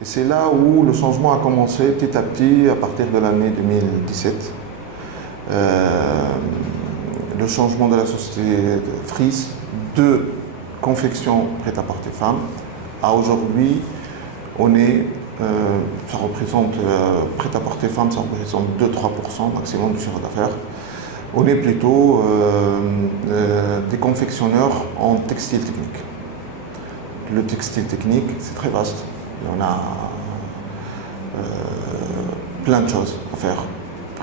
Et c'est là où le changement a commencé petit à petit à partir de l'année 2017. Le changement de la société Frise de confection prêt-à-porter femme à aujourd'hui, on est, ça représente, prêt-à-porter femme, ça représente 2-3% maximum du chiffre d'affaires. On est plutôt des confectionneurs en textile technique. Le textile technique, c'est très vaste. Il y en a plein de choses à faire.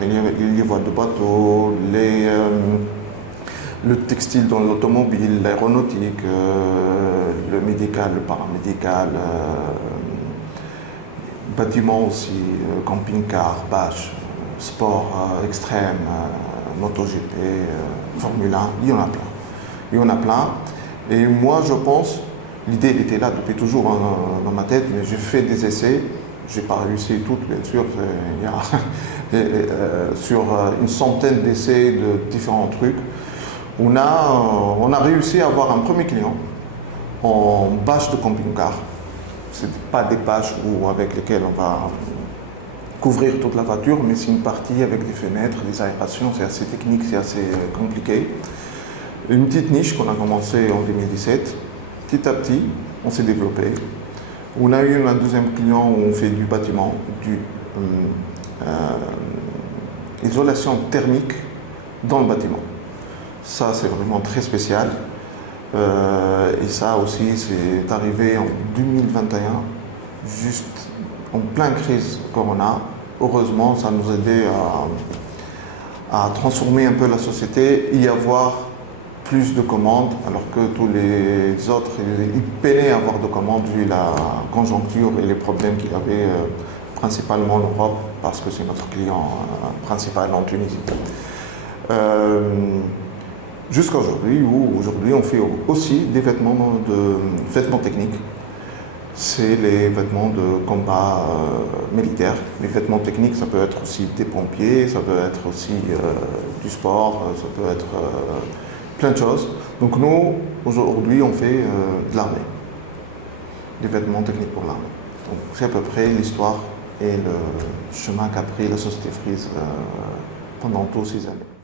Les voiles de bateau, le textile dans l'automobile, l'aéronautique, le médical, le paramédical, bâtiment aussi, camping-car, bâche, sport extrême, MotoGP, Formule 1, il y en a plein. Il y en a plein. Et moi, je pense, l'idée elle était là depuis toujours dans ma tête, mais j'ai fait des essais. Je n'ai pas réussi toutes, bien sûr. Il y a sur une centaine d'essais de différents trucs. On a réussi à avoir un premier client en bâche de camping-car. Ce n'est pas des bâches avec lesquelles on va couvrir toute la voiture, mais c'est une partie avec des fenêtres, des aérations. C'est assez technique, c'est assez compliqué. Une petite niche qu'on a commencé en 2017. Petit à petit, on s'est développé. On a eu un deuxième client où on fait du bâtiment, isolation thermique dans le bâtiment. Ça, c'est vraiment très spécial. Et ça aussi, c'est arrivé en 2021, juste en pleine crise Corona. Heureusement, ça nous a aidé à transformer un peu la société et avoir plus de commandes, alors que tous les autres, ils peinaient à avoir de commandes vu la conjoncture et les problèmes qu'il avait principalement en Europe, parce que c'est notre client principal en Tunisie. Jusqu'à aujourd'hui, où aujourd'hui on fait aussi des vêtements techniques. C'est les vêtements de combat militaire. Les vêtements techniques, ça peut être aussi des pompiers, ça peut être aussi du sport, ça peut être plein de choses. Donc nous, aujourd'hui, on fait de l'armée. Des vêtements techniques pour l'armée. Donc c'est à peu près l'histoire et le chemin qu'a pris la société Frise pendant tous ces années.